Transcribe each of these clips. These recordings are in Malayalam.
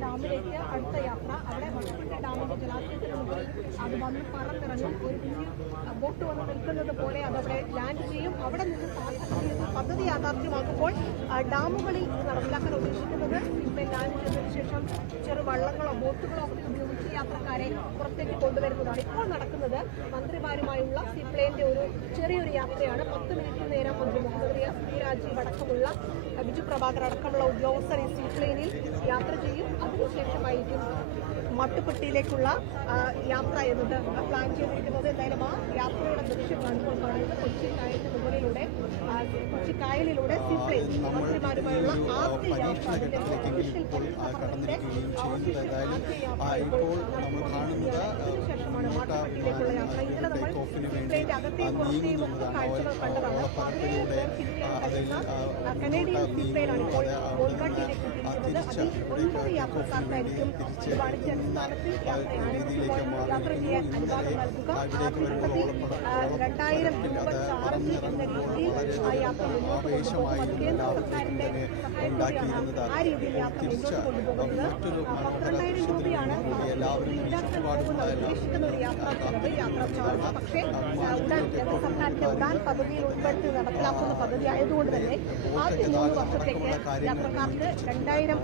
ഡാമിലേക്ക് അടുത്ത യാത്ര. അവിടെ മട്ടുപ്പെട്ടി ഡാമിന്റെ ജലാശയത്തിന് മുകളിൽ അത് വന്ന് പറന്നിറങ്ങും. ഒരു കുഞ്ഞു ബോട്ട് വന്ന് നിൽക്കുന്നത് പോലെ അതവിടെ ലാൻഡ് ചെയ്യും. അവിടെ നിന്ന് പദ്ധതി യാഥാർത്ഥ്യമാക്കുമ്പോൾ ഡാമുകളിൽ നടപ്പിലാക്കാൻ ഉദ്ദേശിക്കുന്നത് ഇവിടെ ലാൻഡ് ചെയ്തതിനു ശേഷം ചെറു വള്ളങ്ങളോ ബോട്ടുകളോ ഒക്കെ ഉപയോഗിച്ച് യാത്രക്കാരെ പുറത്തേക്ക് കൊണ്ടുവരുന്നതാണ്. ഇപ്പോൾ നടക്കുന്നത് മന്ത്രിമാരുമായുള്ള സീപ്ലെയിന്റെ ഒരു ചെറിയൊരു യാത്രയാണ്. 10 മിനിറ്റ് നേരം മന്ത്രി മുഹമ്മദ് റിയാസ്, പി രാജീവ് അടക്കമുള്ള ബിജു പ്രഭാകർ അടക്കമുള്ള ഉദ്യോഗസ്ഥർ ഈ സീപ്ലെയിനിൽ യാത്ര ചെയ്യും. അതിനുശേഷമായിരിക്കും മട്ടുപ്പെട്ടിയിലേക്കുള്ള യാത്ര എന്നത് പ്ലാൻ ചെയ്തിരിക്കുന്നത്. എന്തായാലും ആ യാത്രയുടെ ദൃശ്യമാണ് ഇപ്പോൾ കാണുന്നത്. കൊച്ചി കായലിന് മുകളിലൂടെ കൊച്ചി കായലിലൂടെ സീപ്ലെയിൻ മന്ത്രിമാരുമായുള്ള ആദ്യ യാത്ര, ഒഫീഷ്യൽ പരീക്ഷണത്തിന്റെ അതിനുശേഷമാണ് മട്ടുപ്പെട്ടിയിലേക്കുള്ള യാത്ര. ഇന്നലെ നമ്മൾ സീപ്ലെയിന്റെ അകത്തെയും പുറത്തെയും ഒക്കെ കാഴ്ചകൾ കണ്ടതാണ്. 17 പേർ തിരിയാൻ കഴിയുന്ന കനേഡിയൻ സീപ്ലെയിനാണ് ഇപ്പോൾ ബോൾഗാട്ടിയിലേക്ക് തിരിക്കുന്നത്. അതിൽ 9 യാത്രക്കാർക്കായിരിക്കും വാണിജ്യ അടിസ്ഥാനത്തിൽ യാത്ര ചെയ്യാൻ അനുവാദം നൽകുക. ആദ്യഘട്ടത്തിൽ 2026 എന്ന രീതിയിൽ ആ യാത്ര മുന്നോട്ട് കൊണ്ടുപോകും. അത് കേന്ദ്ര സർക്കാരിന്റെ സഹായത്തോടെയാണ് ആ രീതിയിൽ യാത്ര മുന്നോട്ട് കൊണ്ടുപോകുന്നത്. 12,000 രൂപയാണ് ഈടാക്കാൻ പോകുന്ന ഉദ്ദേശിക്കുന്ന ഒരു യാത്രാ ചെലവ്, യാത്രാ ചാർജ്. പക്ഷേ ഉഡാൻ കേന്ദ്ര സർക്കാരിന്റെ ഉഡാൻ പദ്ധതിയിൽ ഉൾപ്പെടുത്തി നടപ്പിലാക്കുന്ന പദ്ധതി ആയതുകൊണ്ട് തന്നെ ആദ്യ 3 വർഷത്തേക്ക് യാത്രക്കാർക്ക് 2,000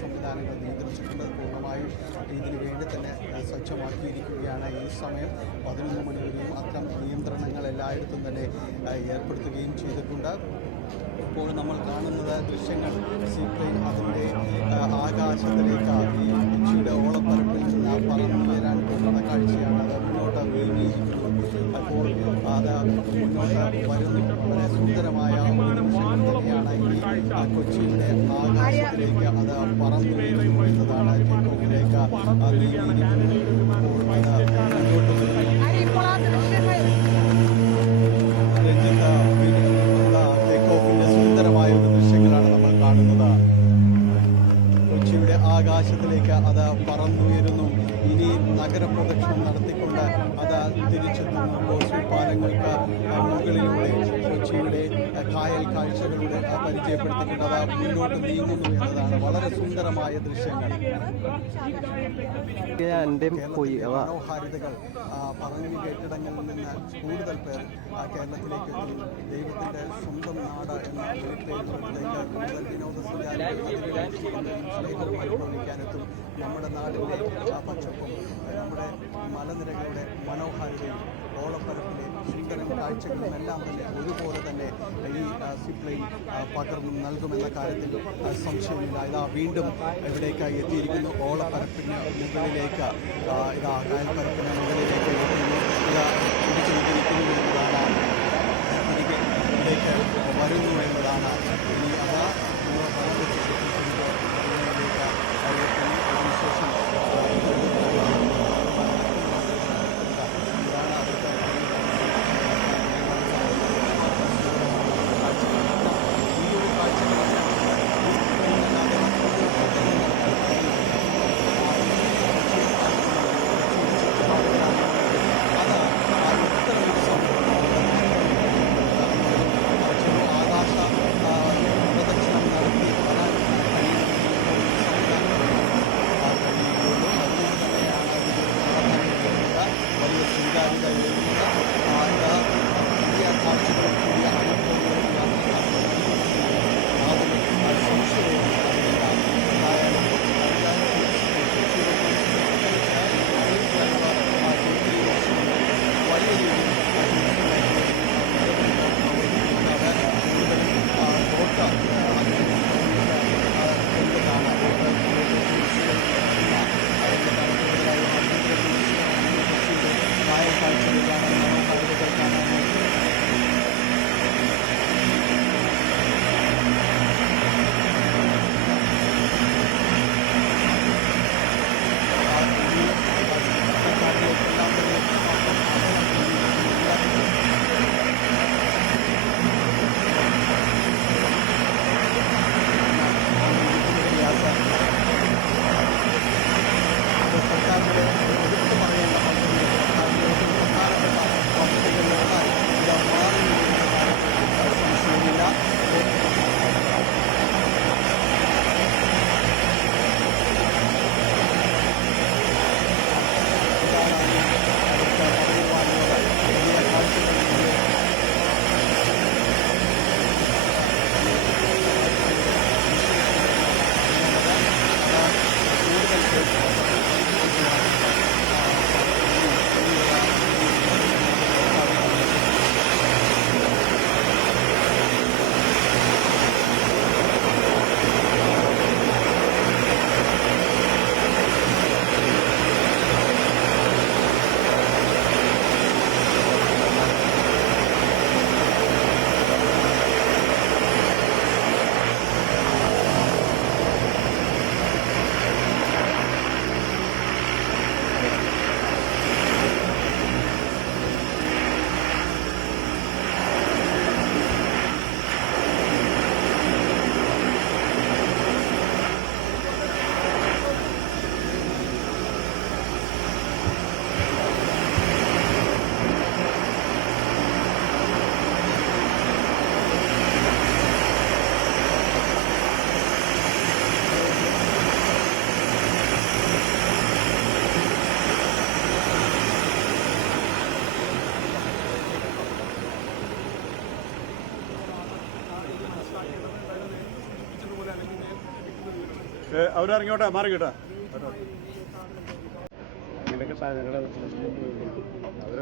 സംവിധാനങ്ങൾ നിയന്ത്രിച്ചിട്ടുണ്ട്. പൂർണ്ണമായും ഇതിനു വേണ്ടി തന്നെ സജ്ജമാക്കിയിരിക്കുകയാണ്. ഈ സമയം 11 മണി വരെയും അത്തരം നിയന്ത്രണങ്ങൾ എല്ലായിടത്തും തന്നെ ഏർപ്പെടുത്തുകയും ചെയ്തിട്ടുണ്ട്. ഇപ്പോൾ നമ്മൾ കാണുന്നത് ദൃശ്യങ്ങൾ സീപ്ലെയിൻ അതിൻ്റെ ആകാശത്തിലേക്ക് ഈ കൊച്ചിയുടെ ഓളപ്പരപ്പിൽ നിന്ന് പറന്നു വരാൻ പോകുന്ന കാഴ്ചയാണ്. അത് മുന്നോട്ട് വീഴിയിരിക്കുന്നു. അപ്പോൾ അത് മുന്നോട്ട് വരുന്നു. വളരെ സുന്ദരമായ ദൃശ്യങ്ങൾ തന്നെയാണ് ഈ കൊച്ചിയുടെ ആകാശത്തിലേക്ക് അത് പറന്നു വരുന്നു എന്നതാണ്. ടേക്കോഫിലേക്ക് സുന്ദരമായ ഒരു ദൃശ്യങ്ങളാണ് നമ്മൾ കാണുന്നത്. കൊച്ചിയുടെ ആകാശത്തിലേക്ക് അത് പറന്നുയരുന്നു. ഇനി നഗരപ്രദക്ഷിണം നടത്തിക്കൊണ്ട് അത് തിരിച്ചെത്തുന്നു. ബോസ്വി പാലം നിങ്ങൾക്ക് മുകളിലൂടെ കൊച്ചിയുടെ കായൽ കാഴ്ചകളുടെ പരിചയപ്പെടുത്തിക്കൊണ്ട് മുന്നോട്ട് നീങ്ങുന്നു എന്നതാണ് വളരെ സുന്ദരമായ ദൃശ്യങ്ങൾ. മനോഹാരിതകൾ പറഞ്ഞു കെട്ടിടങ്ങളിൽ നിന്ന് കൂടുതൽ പേർ കേരളത്തിലേക്ക് എത്തി ദൈവത്തിൻ്റെ സ്വന്തം നാട് എന്ന പേരിലേക്ക് കൂടുതൽ വിനോദസഞ്ചാരികൾ അനുഭവിക്കാനെത്തും. നമ്മുടെ നാടിൻ്റെ പച്ചപ്പും നമ്മുടെ മലനിരകളുടെ മനോഹാരിതയും ഓളപ്പരപ്പിലെ സുന്ദരം കാഴ്ചകളും എല്ലാം തന്നെ ഒരുപോലെ തന്നെ ഈ സിപ്ലൈൻ പകർന്നു നൽകുമെന്ന കാര്യത്തിൽ സംശയമില്ല. ഇതാ വീണ്ടും ഇവിടേക്ക് എത്തിയിരിക്കുന്നു. ഓളപ്പരപ്പിന് മുകളിലേക്ക് ഇതാ കായൽപ്പരപ്പിന് മുകളിലേക്ക് എത്തുന്നു. ഇതാ പിടിച്ചിരിക്കുന്നു എന്നതാണ് തിരികെ ഇവിടേക്ക് വരുന്നു എന്നതാണ്. ഇനി അതാ അതിനുശേഷം അവരിറങ്ങിയോട്ടെ, മാറി കേട്ടോ. അവർ